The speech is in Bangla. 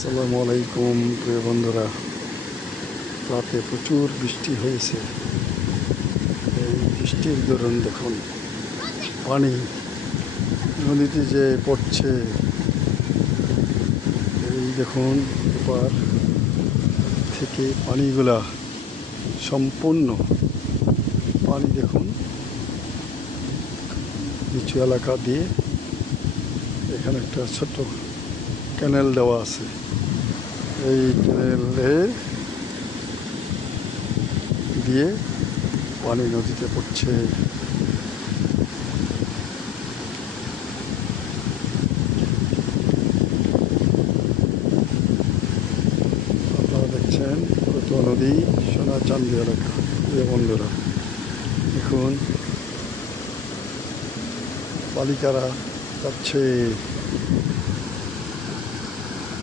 আসসালামু আলাইকুম প্রিয় বন্ধুরা। রাতে প্রচুর বৃষ্টি হয়েছে। এই বৃষ্টির দরুন দেখুন পানি নদীতে যে পড়ছে। এই দেখুন এপার থেকে পানিগুলা সম্পূর্ণ পানি দেখুন নিচু এলাকা দিয়ে এখানে একটা ছোট ক্যানেল দেওয়া আছে। এই ক্যানেলে দিয়ে পানি নদীতে পড়ছে। আপনারা দেখছেন কত নদী সোনা চান্দি এলাকা। প্রিয় বন্ধুরা দেখুন বালিকারা যাচ্ছে।